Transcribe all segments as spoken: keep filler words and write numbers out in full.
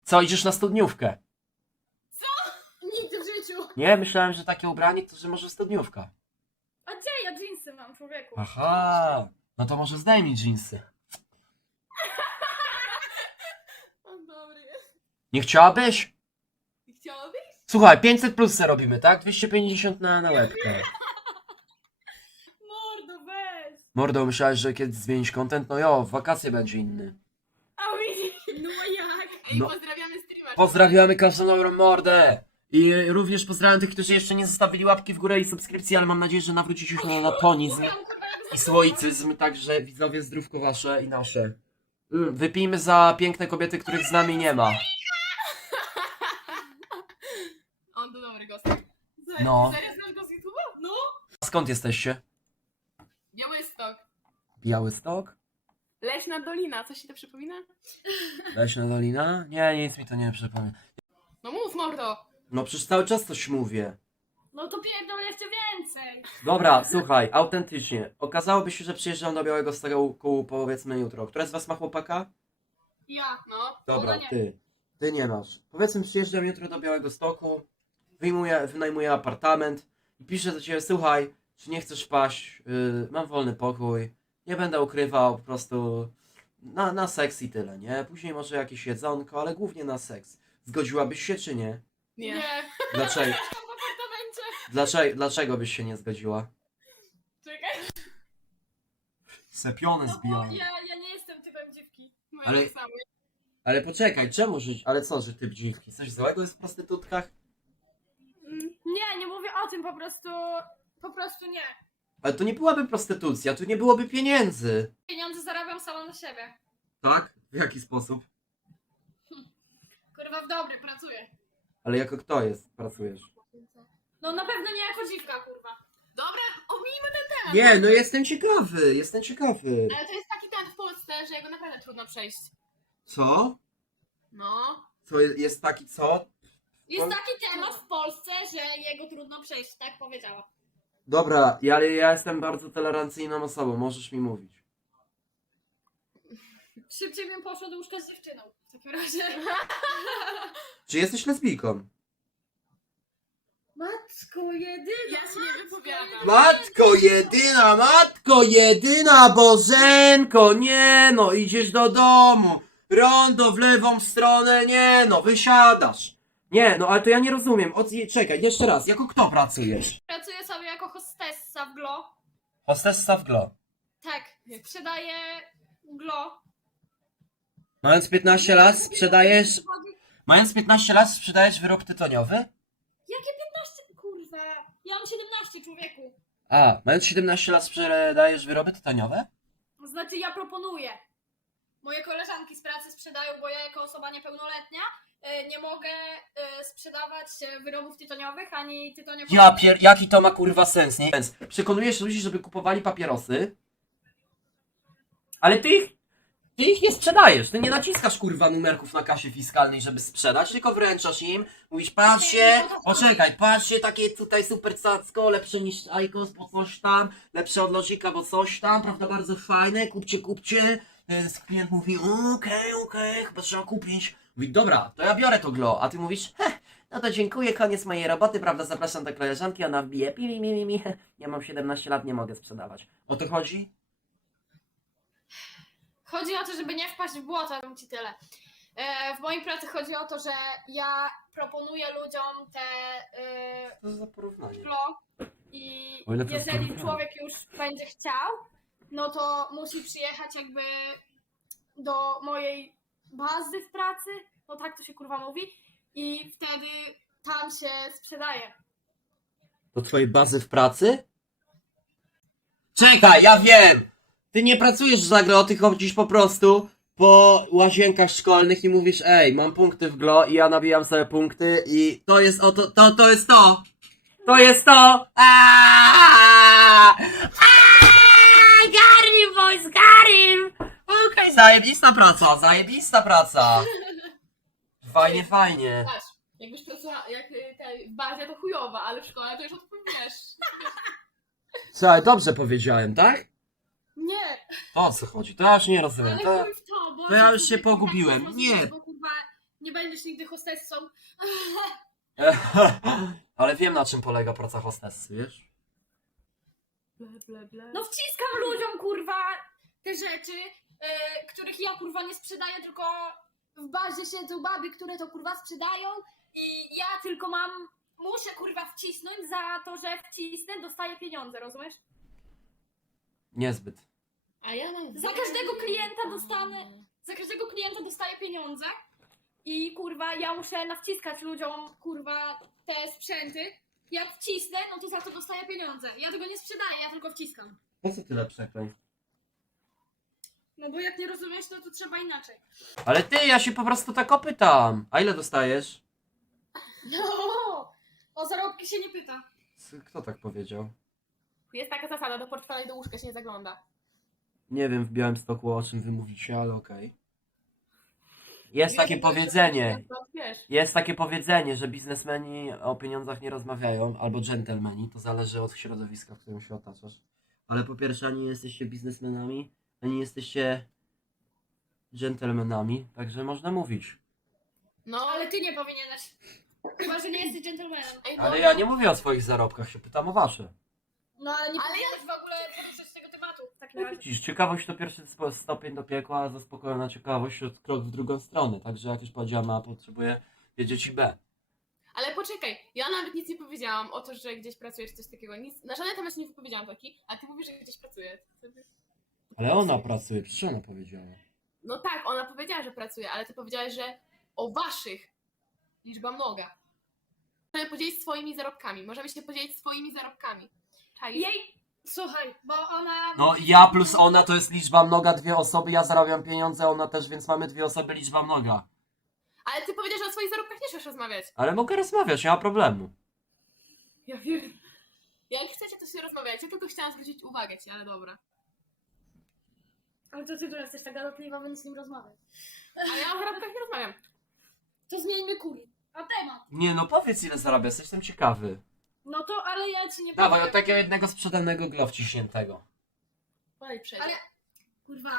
Co, idziesz na studniówkę? Nigdy w życiu. Nie, myślałem, że takie ubranie to, że może studniówka. A gdzie ja dżinsy mam, człowieku? Aha, no to może zdejmij dżinsy. On dobry jest. Nie chciałabyś? Chciałabyś? Słuchaj, pięćset plus se robimy, tak? dwieście pięćdziesiąt na, na łebkę. Mordo, weź. Mordo, myślałeś, że kiedyś zmienić content? No jo, w wakacje będzie inny. A widzisz? No jak? Ej, No. pozdrawiamy streama. Pozdrawiamy każdą dobrą mordę! I również pozdrawiam tych, którzy jeszcze nie zostawili łapki w górę i subskrypcji, ale mam nadzieję, że nawrócicie już na latonizm i słoicyzm, także widzowie zdrówko wasze i nasze. Mm, Wypijmy za piękne kobiety, których z nami nie ma. On to dobry gość. No. Serio znasz go z YouTube'a? No. Skąd jesteście? Białystok. Białystok? Leśna Dolina, coś ci to przypomina? Leśna Dolina? Nie, nic mi to nie przypomina. No mów, mordo. No przecież cały czas coś mówię. No to pierdol jeszcze więcej. Dobra, słuchaj, autentycznie. Okazałoby się, że przyjeżdżam do Białego Stoku powiedzmy jutro. Które z was ma chłopaka? Ja. No. Dobra, Ona nie. ty. Ty nie masz. Powiedzmy, przyjeżdżam jutro do Białego Stoku, wyjmuję, wynajmuję apartament i piszę do ciebie, słuchaj, czy nie chcesz paść, yy, mam wolny pokój, nie będę ukrywał, po prostu na, na seks i tyle, nie? Później może jakieś jedzonko, ale głównie na seks. Zgodziłabyś się, czy nie? Nie. Nie. Dlaczego, W apartamencie. dlaczego, dlaczego byś się nie zgodziła? Czekaj. Sepiony No bo ja, ja nie jestem typem dziewki. No Ale- ale... Samo. Ale poczekaj, czemu żyć? Ale co, że ty brzydki? Coś złego jest w prostytutkach? Mm, Nie, nie mówię o tym, po prostu... Po prostu nie. Ale to nie byłaby prostytucja, tu nie byłoby pieniędzy. Pieniądze zarabiam sama na siebie. Tak? W jaki sposób? Kurwa, w dobry, pracuję. Ale jako kto jest, pracujesz? No na pewno nie jako dziwka, kurwa. Dobra, omijmy ten temat. Nie, no jestem ciekawy, jestem ciekawy. Ale to jest taki temat w Polsce, że jego naprawdę trudno przejść. Co? No. Co jest, jest taki co? Jest taki temat w Polsce, że jego trudno przejść, tak powiedziała. Dobra, ja, ale ja jestem bardzo tolerancyjną osobą, możesz mi mówić. Szybciej bym poszła do łóżka z dziewczyną. W takim razie. Czy jesteś lesbijką? Matko jedyna. Ja się nie wypowiadam. Matko jedyna, matko jedyna, Bożenko, nie no, idziesz do domu. Rondo w lewą stronę, nie no, wysiadasz. Nie, no ale to ja nie rozumiem. O, czekaj, jeszcze raz, jako kto pracujesz? Pracuję sobie jako hostessa w Glo. Hostessa w Glo. Tak, sprzedaję Glo. Mając piętnaście lat sprzedajesz... Mając piętnaście lat sprzedajesz wyrób tytoniowy? Jakie piętnaście? Kurwa. Ja mam siedemnaście, człowieku. A, mając siedemnaście lat sprzedajesz wyroby tytoniowe? Znaczy ja proponuję. Moje koleżanki z pracy sprzedają, bo ja jako osoba niepełnoletnia e, nie mogę e, sprzedawać e, wyrobów tytoniowych ani tytoniowych. Ja pier... Jaki to ma kurwa sens, nie? Sens. Przekonujesz ludzi, żeby kupowali papierosy, ale ty ich... Ty ich nie sprzedajesz, ty nie naciskasz kurwa numerków na kasie fiskalnej, żeby sprzedać, tylko wręczasz im, mówisz patrzcie, poczekaj, patrzcie, takie tutaj super cacko, lepsze niż Aikos, bo coś tam, lepsze od Logika, bo coś tam, prawda, bardzo fajne, kupcie, kupcie. E, Klient mówi, okej, okej, chyba trzeba kupić. Mówi, dobra, to ja biorę to Glo, a ty mówisz, heh, no to dziękuję, koniec mojej roboty, prawda, zapraszam do koleżanki, ona wbije, pi, mi, mi, mi, mi, ja mam siedemnaście lat, nie mogę sprzedawać. O to chodzi? Chodzi o to, żeby nie wpaść w błoto, powiem ci tyle. E, w mojej pracy chodzi o to, że ja proponuję ludziom te e, Co za porównanie? Glo i O ile to jest jeżeli dobre. człowiek już będzie chciał, no to musi przyjechać jakby do mojej bazy w pracy, no tak to się kurwa mówi, i wtedy tam się sprzedaje. Do twojej bazy w pracy? Czekaj, ja wiem! Ty nie pracujesz za Glo, ty chodzisz po prostu po łazienkach szkolnych i mówisz, ej, mam punkty w Glo i ja nabijam sobie punkty i to jest o to, to, to jest to! To jest to! Aaaa! Aaaa! Garim, boys, garim! Okej, zajebista praca, zajebista praca! Fajnie, fajnie. Patrz, jakbyś pracowała, jak y, te, w bazie to chujowa, ale w szkole to już odpowiesz. Słuchaj, dobrze powiedziałem, tak? Nie, To o co chodzi? To ja już nie rozumiem. ale To... chuj w to, bo... to ja już się pogubiłem. Bo, Nie. Bo kurwa, nie będziesz nigdy hostessą. Ale wiem, na czym polega praca hostessy, wiesz? Ble, ble, ble. No wciskam ludziom, kurwa, te rzeczy, yy, których ja, kurwa, nie sprzedaję, tylko w bazie siedzą baby, które to, kurwa, sprzedają i ja tylko mam, muszę, kurwa, wcisnąć za to, że wcisnę, dostaję pieniądze, rozumiesz? Niezbyt. A ja mam... Za każdego klienta dostanę, za każdego klienta dostaję pieniądze i, kurwa, ja muszę nawciskać ludziom, kurwa, te sprzęty. Jak wcisnę, no to za to dostaję pieniądze. Ja tego nie sprzedaję, ja tylko wciskam. Po co tyle przekleństw? No bo jak nie rozumiesz, no to trzeba inaczej. Ale ty, ja się po prostu tak opytam. A ile dostajesz? No, o zarobki się nie pyta. C- Kto tak powiedział? Jest taka zasada, do portfela i do łóżka się nie zagląda. Nie wiem w Białymstoku, o czym wy mówicie, ale okej. Jest Ile takie to jest, powiedzenie. to wiesz. Jest takie powiedzenie, że biznesmeni o pieniądzach nie rozmawiają, albo dżentelmeni, to zależy od środowiska, w którym się otaczasz. Ale po pierwsze, ani nie jesteście biznesmenami, ani nie jesteście dżentelmenami, także można mówić. No, Ale ty nie powinieneś. Chyba, że nie jesteś dżentelmenem. Ej, no, Ale ja nie mówię o swoich zarobkach, się pytam o wasze. No ale nie Ale powinieneś w ogóle poruszyć tego tematu w takim No razie. widzisz, ciekawość to pierwszy spo- stopień do piekła, a zaspokojona ciekawość to krok w drugą stronę. Także jak już powiedziałem A, potrzebuję wiedzieć i B. Ale poczekaj, ja nawet nic nie powiedziałam o to, że gdzieś pracujesz, coś takiego. Nic, na żaden temat się nie wypowiedziałam taki, a ty mówisz, że gdzieś pracujesz. Ale ona pracuje, przecież ona powiedziała. No tak, ona powiedziała, że pracuje, ale ty powiedziałeś, że o waszych liczba mnoga. Możemy podzielić swoimi zarobkami. Możemy się podzielić swoimi zarobkami. Czaisz? Jej, słuchaj, bo ona... No ja plus ona to jest liczba mnoga, dwie osoby, ja zarabiam pieniądze, ona też, więc mamy dwie osoby, liczba mnoga. Ale ty powiedziałeś, że o swoich zarobkach nie chcesz rozmawiać. Ale mogę rozmawiać, nie ma problemu. Ja wiem. Jak chcecie, to się rozmawiajcie, tylko chciałam zwrócić uwagę ci, ale dobra. Ale to ty tu jesteś taka dotkliwa, więc z nim rozmawiaj. Ale ja o zarobkach nie rozmawiam. To zmieńmy kur. A temat. Nie no, powiedz ile zarabiasz, jestem ciekawy. No to, ale ja ci nie Dawaj, powiem. od takiego jednego sprzedanego glo wciśniętego. Podaj przejdzie. Ale, kurwa,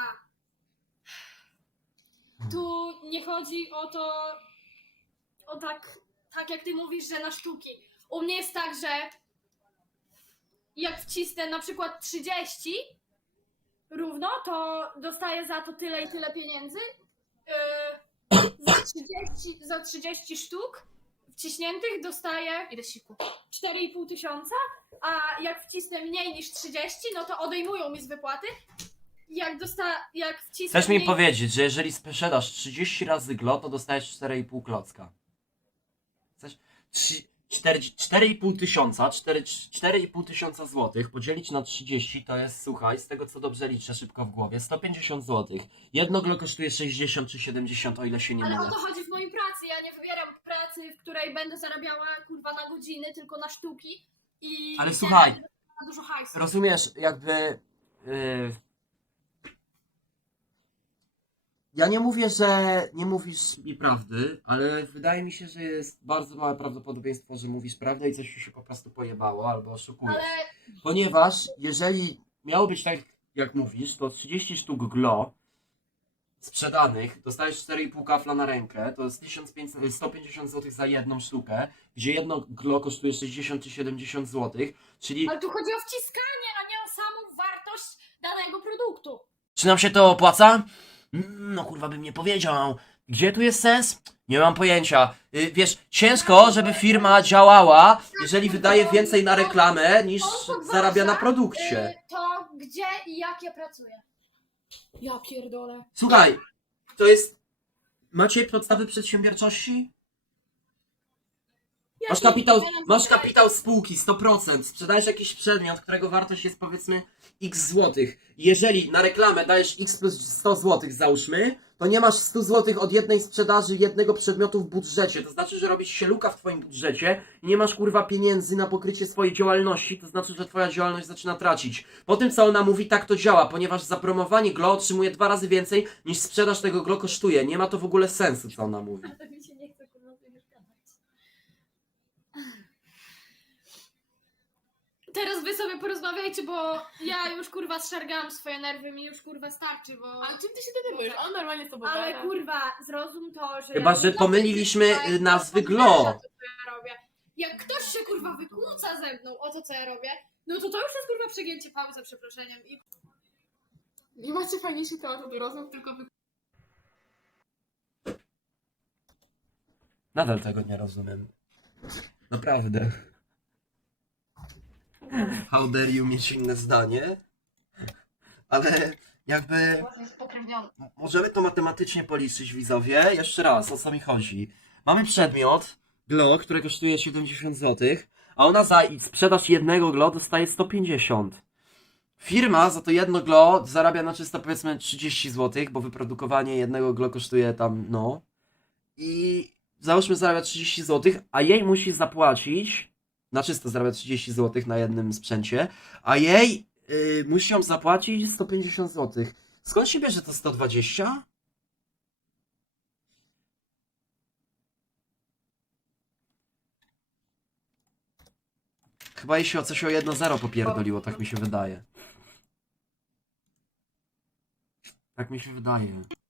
tu nie chodzi o to, o tak, tak jak ty mówisz, że na sztuki. U mnie jest tak, że jak wcisnę na przykład trzydzieści równo, to dostaję za to tyle i tyle pieniędzy. Yy, za, trzydzieści, za trzydzieści sztuk wciśniętych dostaję Idę siku. cztery i pół tysiąca, a jak wcisnę mniej niż trzydzieści, no to odejmują mi z wypłaty. Jak, dosta- jak wcisnę Chcesz mi mniej... powiedzieć, że jeżeli sprzedasz trzydzieści razy glo, to dostajesz cztery i pół klocka. Chcesz cztery i pół tysiąca, cztery i pół tysiąca złotych podzielić na trzydzieści to jest, słuchaj, z tego co dobrze liczę szybko w głowie, sto pięćdziesiąt złotych. Jedno glo kosztuje sześćdziesiąt czy siedemdziesiąt, o ile się nie Ale mylę. o to chodzi w mojej pracy. Ja nie wybieram pracy, w której będę zarabiała kurwa na godziny, tylko na sztuki. I Ale i słuchaj, będę miała dużo hajsu. Rozumiesz, jakby... Yy... Ja nie mówię, że nie mówisz mi prawdy, ale wydaje mi się, że jest bardzo małe prawdopodobieństwo, że mówisz prawdę i coś ci się po prostu pojebało albo oszukujesz. Ale Ponieważ jeżeli miało być tak jak mówisz, to trzydzieści sztuk glo sprzedanych, dostajesz cztery i pół kafla na rękę, to jest tysiąc pięćset, sto pięćdziesiąt złotych za jedną sztukę, gdzie jedno glo kosztuje sześćdziesiąt czy siedemdziesiąt złotych, czyli Ale tu chodzi o wciskanie, a nie o samą wartość danego produktu. czy nam się to opłaca? Mm, No kurwa bym nie powiedział. Gdzie tu jest sens? Nie mam pojęcia. Y, Wiesz, ciężko, żeby firma działała, jeżeli wydaje więcej na reklamę niż On podważa, zarabia na produkcie. y, to gdzie i jak ja pracuję. Ja pierdolę. Słuchaj, to jest... Macie podstawy przedsiębiorczości? Ja Masz nie kapitał, wiem, masz co kapitał spółki sto procent, sprzedajesz jakiś przedmiot, którego wartość jest powiedzmy x złotych. Jeżeli na reklamę dajesz x plus sto złotych załóżmy, to nie masz stu złotych od jednej sprzedaży jednego przedmiotu w budżecie. To znaczy, że robi ci się luka w twoim budżecie i nie masz kurwa pieniędzy na pokrycie swojej działalności, to znaczy, że twoja działalność zaczyna tracić. Po tym co ona mówi, tak to działa, ponieważ za promowanie glo otrzymuje dwa razy więcej niż sprzedaż tego glo kosztuje. Nie ma to w ogóle sensu, co ona mówi. Ale mi się nie chce kurwa z tym gadać. teraz wy sobie porozmawiajcie, bo ja już kurwa zszargałam swoje nerwy, mi już kurwa starczy, bo... Ale czym ty się denerwujesz? On normalnie z tobą Ale gada. kurwa, zrozum to, że... Chyba, ja że nie pomyliliśmy, dobrze, y, że nazwy ja Glo. podważam to, co ja robię. Jak ktoś się kurwa wykłóca ze mną o to, co ja robię, no to to już jest kurwa przegięcie pauzy za przeproszeniem i... Nie macie fajniejszych tematów do rozmów, tylko wy... Nadal tego nie rozumiem. Naprawdę. How dare you mieć inne zdanie? Ale jakby... Możemy to matematycznie policzyć, widzowie. Jeszcze raz, o co mi chodzi. Mamy przedmiot, glo, który kosztuje siedemdziesiąt złotych, a ona za sprzedaż jednego glo dostaje sto pięćdziesiąt. Firma za to jedno glo zarabia na czysto powiedzmy trzydzieści złotych, bo wyprodukowanie jednego glo kosztuje tam, no. I załóżmy zarabia trzydzieści złotych, a jej musi zapłacić, na czysto zarabia trzydzieści złotych na jednym sprzęcie, a jej yy, musi zapłacić sto pięćdziesiąt złotych. Skąd się bierze to sto dwadzieścia? Chyba jej się o coś o jedno zero popierdoliło, tak mi się wydaje. Tak mi się wydaje.